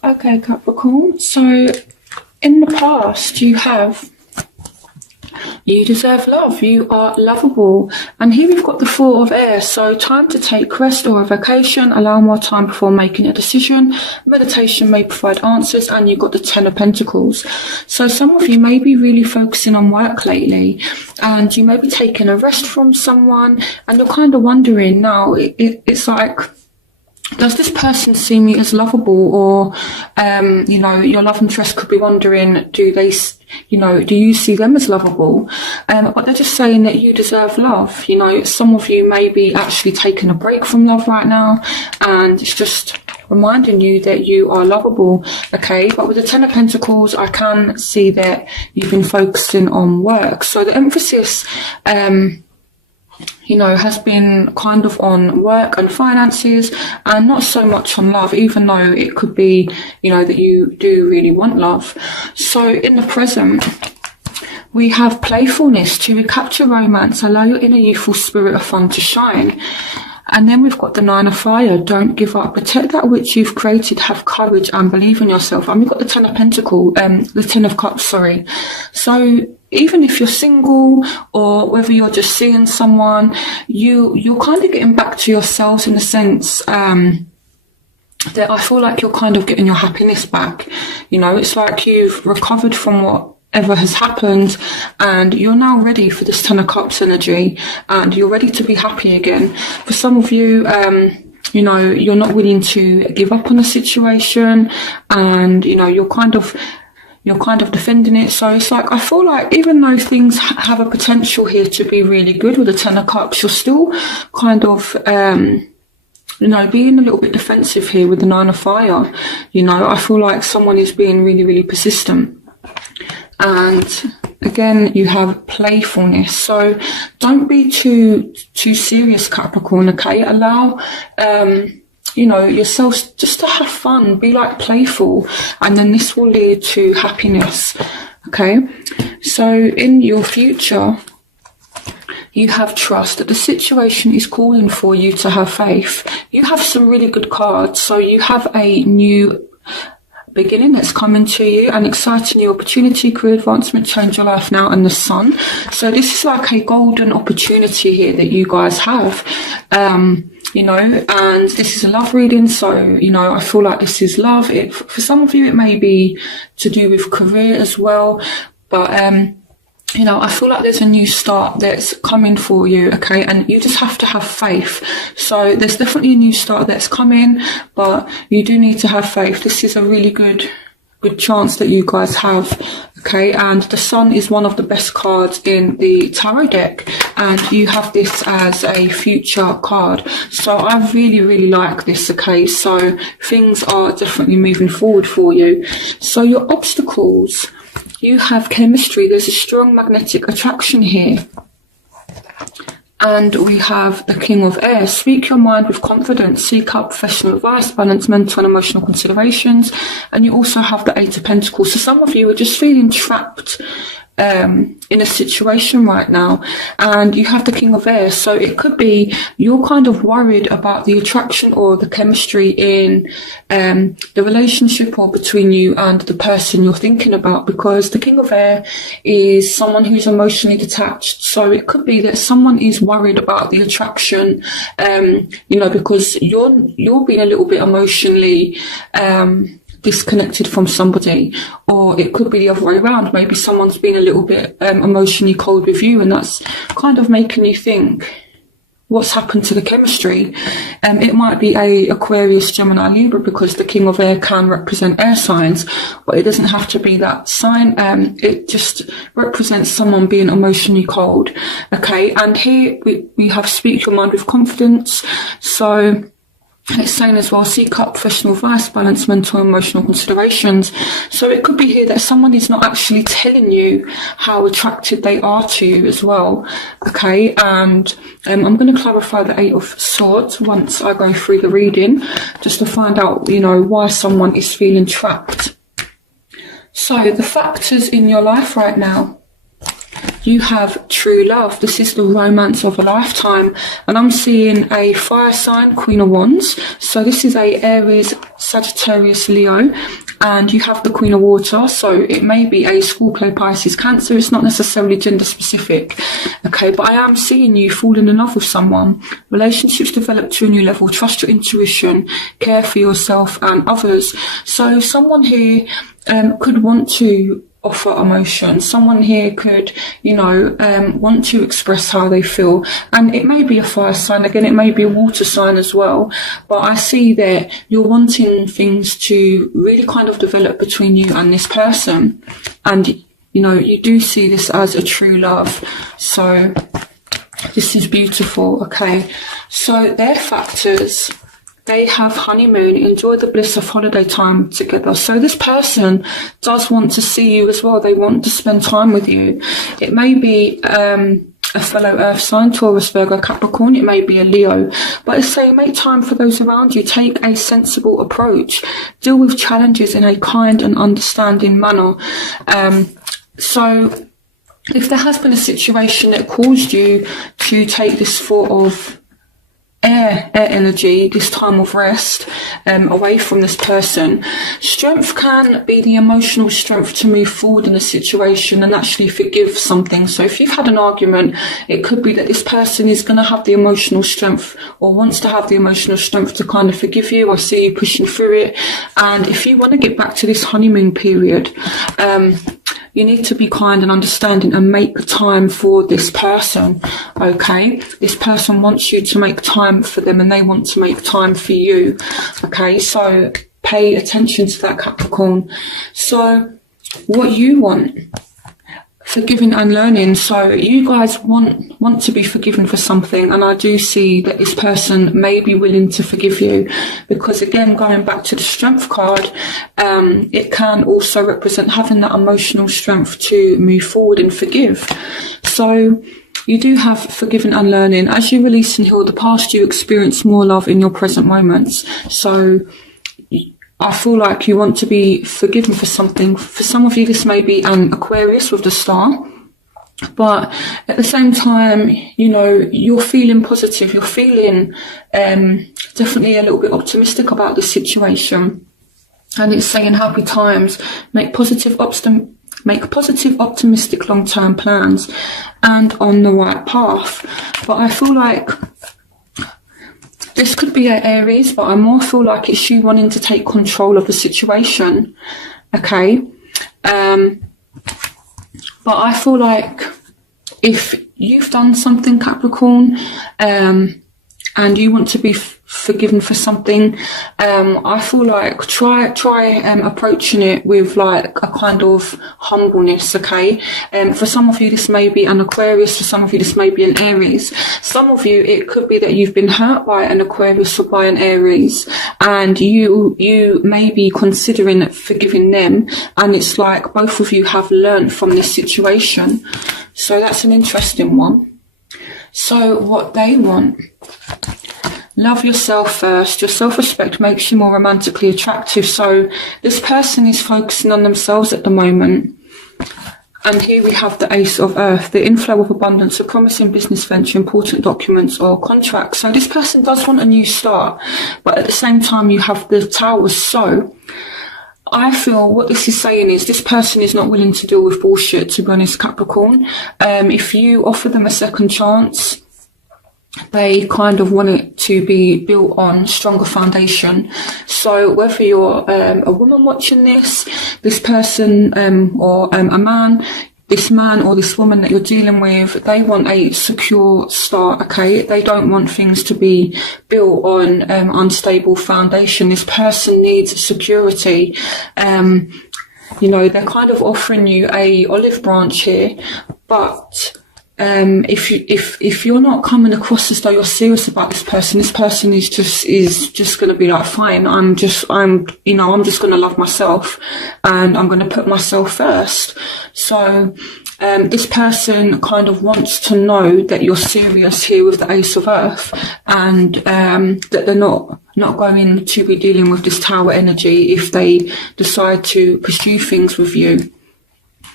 Okay, Capricorn. So, in the past, you deserve love. You are lovable. And here we've got the Four of Air. So time to take rest or a vacation. Allow more time before making a decision. Meditation may provide answers. And you've got the Ten of Pentacles. So some of you may be really focusing on work lately. And you may be taking a rest from someone. And you're kind of wondering now, it's like, does this person see me as lovable? Or, your love interest could be wondering, do you see them as lovable? But they're just saying that you deserve love. Some of you may be actually taking a break from love right now, and it's just reminding you that you are lovable, okay? But with the Ten of Pentacles, I can see that you've been focusing on work. So the emphasis, has been kind of on work and finances and not so much on love, even though it could be, that you do really want love. So in the present, we have playfulness to recapture romance, allow your inner youthful spirit of fun to shine. And then we've got the Nine of Fire. Don't give up. Protect that which you've created. Have courage and believe in yourself. And we've got the Ten of Pentacles, the Ten of Cups, sorry. So even if you're single or whether you're just seeing someone, you're kind of getting back to yourselves in the sense, that I feel like you're kind of getting your happiness back. It's like you've recovered from whatever has happened, and you're now ready for this Ten of Cups energy, and you're ready to be happy again. For some of you, you're not willing to give up on a situation, and you're kind of defending it. So it's like, I feel like even though things have a potential here to be really good with the Ten of Cups, you're still kind of being a little bit defensive here with the Nine of Fire. I feel like someone is being really, really persistent. And again, you have playfulness. So don't be too serious, Capricorn, okay? Allow, yourselves just to have fun. Be like playful. And then this will lead to happiness, okay? So in your future, you have trust that the situation is calling for you to have faith. You have some really good cards. So you have a new beginning that's coming to you, an exciting new opportunity, career advancement, change your life now, and the Sun. So this is like a golden opportunity here that you guys have, and this is a love reading. So, I feel like this is love. For some of you, it may be to do with career as well, but, I feel like there's a new start that's coming for you, okay? And you just have to have faith. So there's definitely a new start that's coming, but you do need to have faith. This is a really good chance that you guys have, okay? And the Sun is one of the best cards in the tarot deck, and you have this as a future card. So I really, really like this, okay? So things are definitely moving forward for you. So your obstacles, you have chemistry. There's a strong magnetic attraction here. And we have the King of Air. Speak your mind with confidence. Seek out professional advice. Balance mental and emotional considerations. And you also have the Eight of Pentacles. So some of you are just feeling trapped in a situation right now, and you have the King of Air. So it could be you're kind of worried about the attraction or the chemistry in the relationship or between you and the person you're thinking about, because the King of Air is someone who's emotionally detached. So it could be that someone is worried about the attraction, because you're being a little bit emotionally disconnected from somebody, or it could be the other way around. Maybe someone's been a little bit emotionally cold with you, and that's kind of making you think, what's happened to the chemistry? It might be a Aquarius, Gemini, Libra, because the King of Air can represent air signs, but it doesn't have to be that sign. It just represents someone being emotionally cold, okay? And here we have speak your mind with confidence. So it's saying as well, seek out professional advice, balance mental and emotional considerations. So it could be here that someone is not actually telling you how attracted they are to you as well, okay? And I'm going to clarify the Eight of Swords once I go through the reading, just to find out, why someone is feeling trapped. So the factors in your life right now. you have true love. This is the romance of a lifetime. And I'm seeing a fire sign, Queen of Wands. So this is a Aries, Sagittarius, Leo. And you have the Queen of Water, so it may be a Scorpio, Pisces, Cancer. It's not necessarily gender specific, okay? But I am seeing you falling in love with someone. Relationships develop to a new level. Trust your intuition. Care for yourself and others. So someone here could want to offer emotion. Someone here could, want to express how they feel. And it may be a fire sign. Again, it may be a water sign as well. But I see that you're wanting things to really kind of develop between you and this person. And, you do see this as a true love. So this is beautiful, okay? So their factors. They have honeymoon, enjoy the bliss of holiday time together. So this person does want to see you as well. They want to spend time with you. It may be a fellow earth sign, Taurus, Virgo, Capricorn. It may be a Leo. But it's saying make time for those around you. Take a sensible approach. Deal with challenges in a kind and understanding manner. So if there has been a situation that caused you to take this sort of air energy, this time of rest, away from this person, strength can be the emotional strength to move forward in a situation and actually forgive something. So if you've had an argument, it could be that this person is going to have the emotional strength or wants to have the emotional strength to kind of forgive you. I see you pushing through it. And if you want to get back to this honeymoon period, you need to be kind and understanding and make time for this person, okay? This person wants you to make time for them and they want to make time for you, okay? So pay attention to that, Capricorn. So what you want, forgiving and learning. So you guys want to be forgiven for something, and I do see that this person may be willing to forgive you, because again, going back to the strength card, it can also represent having that emotional strength to move forward and forgive. So you do have forgiving and learning. As you release and heal the past, you experience more love in your present moments. So I feel like you want to be forgiven for something. For some of you, this may be an Aquarius with the star. But at the same time, you're feeling positive. You're feeling definitely a little bit optimistic about the situation. And it's saying happy times. Make positive, optimistic long-term plans and on the right path. But I feel like this could be an Aries, but I more feel like it's you wanting to take control of the situation, okay? But I feel like if you've done something, Capricorn, and you want to be forgiven for something, I feel like try approaching it with like a kind of humbleness, okay? For some of you, this may be an Aquarius. For some of you, this may be an Aries. Some of you, it could be that you've been hurt by an Aquarius or by an Aries, and you may be considering forgiving them, and it's like both of you have learned from this situation. So that's an interesting one. So what they want: love yourself first. Your self-respect makes you more romantically attractive. So this person is focusing on themselves at the moment. And here we have the Ace of Earth, the inflow of abundance, a promising business venture, important documents or contracts. So this person does want a new start, but at the same time you have the Towers. So I feel what this is saying is this person is not willing to deal with bullshit, to be honest, Capricorn. If you offer them a second chance, they kind of want it to be built on stronger foundation. So whether you're a woman watching this person, or a man, this man or this woman that you're dealing with, they want a secure start, okay? They don't want things to be built on unstable foundation. This person needs security. They're kind of offering you a olive branch here, but if you're not coming across as though you're serious about this person is just going to be like, fine, I'm just going to love myself and I'm going to put myself first. So this person kind of wants to know that you're serious here with the Ace of Earth, and that they're not going to be dealing with this Tower energy if they decide to pursue things with you.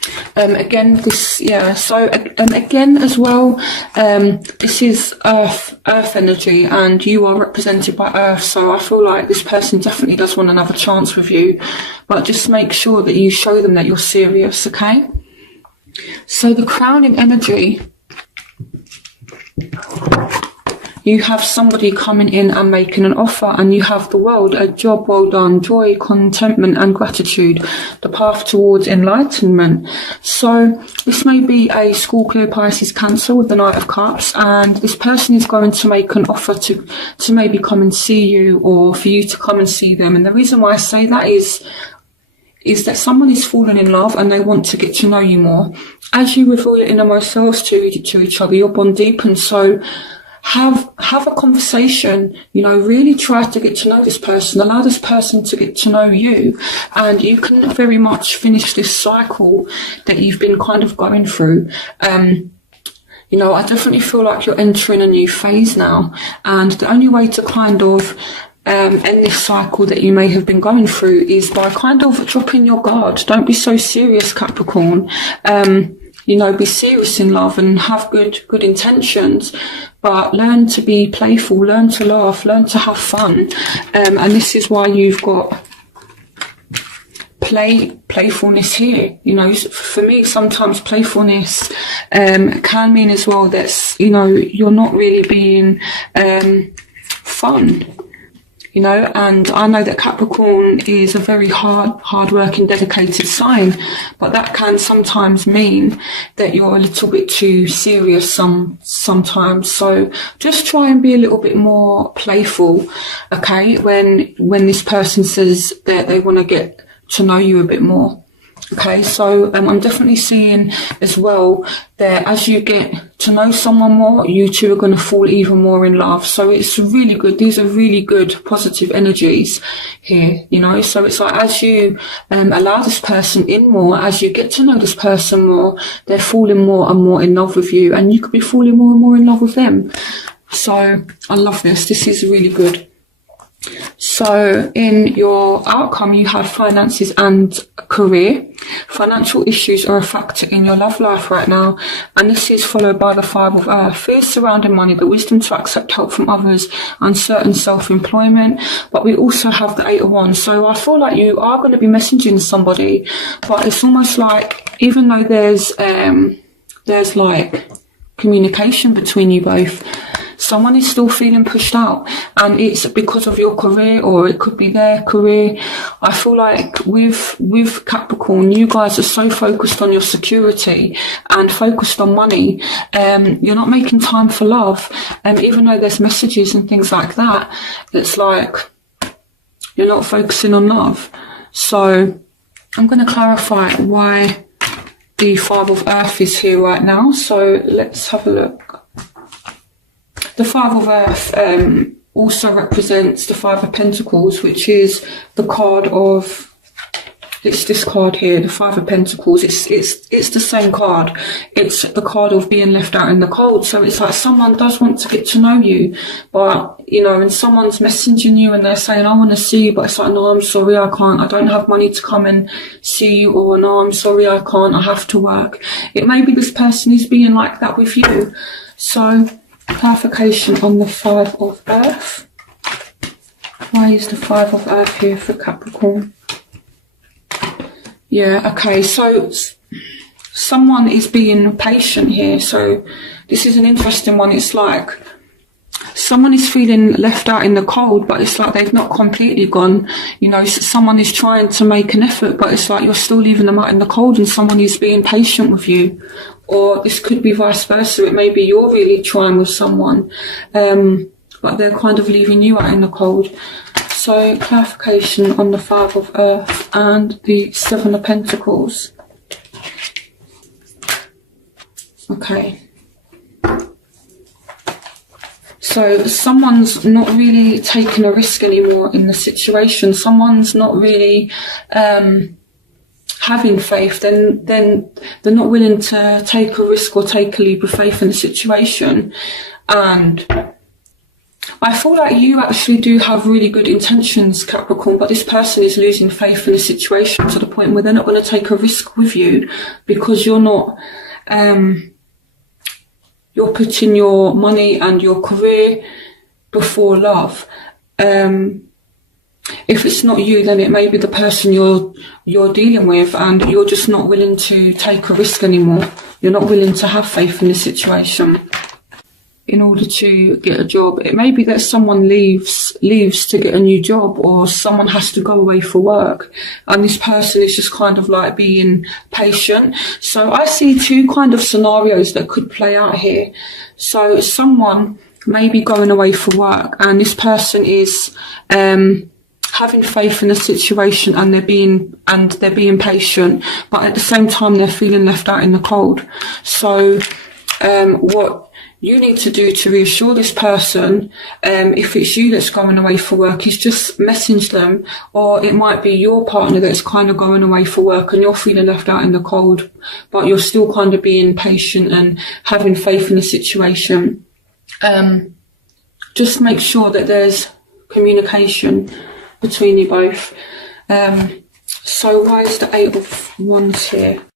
Again, this, yeah, so, and again as well, this is earth energy, and you are represented by earth, so I feel like this person definitely does want another chance with you, but just make sure that you show them that you're serious, okay? So the crowning energy, you have somebody coming in and making an offer, and you have the world, a job well done, joy, contentment and gratitude, the path towards enlightenment. So this may be a school clear Pisces Cancer with the Knight of Cups, and this person is going to make an offer to maybe come and see you, or for you to come and see them. And the reason why I say that is that someone is falling in love and they want to get to know you more. As you reveal your innermost selves to each other, your bond deepens. So have a conversation, you know, really try to get to know this person, allow this person to get to know you, and you can very much finish this cycle that you've been kind of going through. You know, I definitely feel like you're entering a new phase now, and the only way to kind of end this cycle that you may have been going through is by kind of dropping your guard. Don't be so serious, Capricorn. You know, be serious in love and have good intentions, but learn to be playful, learn to laugh, learn to have fun. And this is why you've got playfulness here. You know, for me, sometimes playfulness can mean as well that, you know, you're not really being fun. You know, and I know that Capricorn is a very hard-working, dedicated sign, but that can sometimes mean that you're a little bit too serious sometimes. So just try and be a little bit more playful, okay, when this person says that they want to get to know you a bit more. Okay, so I'm definitely seeing as well that as you get to know someone more, you two are going to fall even more in love. So it's really good. These are really good positive energies here, you know. So it's like as you allow this person in more, as you get to know this person more, they're falling more and more in love with you, and you could be falling more and more in love with them. So I love this. This is really good. So in your outcome, you have finances and career. Financial issues are a factor in your love life right now, and this is followed by the Five of Earth. Fears surrounding money, the wisdom to accept help from others, uncertain self-employment. But we also have the Eight of Wands. So I feel like you are going to be messaging somebody, but it's almost like, even though there's like communication between you both, someone is still feeling pushed out, and it's because of your career, or it could be their career. I feel like with Capricorn, you guys are so focused on your security and focused on money. You're not making time for love. Even though there's messages and things like that, it's like you're not focusing on love. So I'm going to clarify why the Five of Earth is here right now. So let's have a look. The Five of Earth also represents the Five of Pentacles, which is the card of, it's this card here, the Five of Pentacles. It's the same card. It's the card of being left out in the cold. So it's like someone does want to get to know you, but, you know, and someone's messaging you and they're saying, I want to see you, but it's like, no, I'm sorry, I can't. I don't have money to come and see you, or no, I'm sorry, I can't. I have to work. It may be this person is being like that with you. So clarification on the Five of Earth. Why is the Five of Earth here for Capricorn? Yeah, okay, so someone is being patient here. So this is an interesting one. It's like someone is feeling left out in the cold, but it's like they've not completely gone. You know, someone is trying to make an effort, but it's like you're still leaving them out in the cold, and someone is being patient with you. Or this could be vice versa. It may be you're really trying with someone, but they're kind of leaving you out in the cold. So clarification on the Five of Earth and the Seven of Pentacles. Okay. So someone's not really taking a risk anymore in the situation. Someone's not really having faith. Then they're not willing to take a risk or take a leap of faith in the situation. And I feel like you actually do have really good intentions, Capricorn, but this person is losing faith in the situation to the point where they're not going to take a risk with you because you're not, you're putting your money and your career before love. If it's not you, then it may be the person you're dealing with, and you're just not willing to take a risk anymore. You're not willing to have faith in the situation in order to get a job. It may be that someone leaves to get a new job, or someone has to go away for work, and this person is just kind of like being patient. So I see two kind of scenarios that could play out here. So someone may be going away for work, and this person is having faith in the situation, and they're being patient, but at the same time they're feeling left out in the cold. So what you need to do to reassure this person, if it's you that's going away for work, is just message them, or it might be your partner that's kind of going away for work and you're feeling left out in the cold, but you're still kind of being patient and having faith in the situation. Just make sure that there's communication between you both. So why is the 8 of Wands here?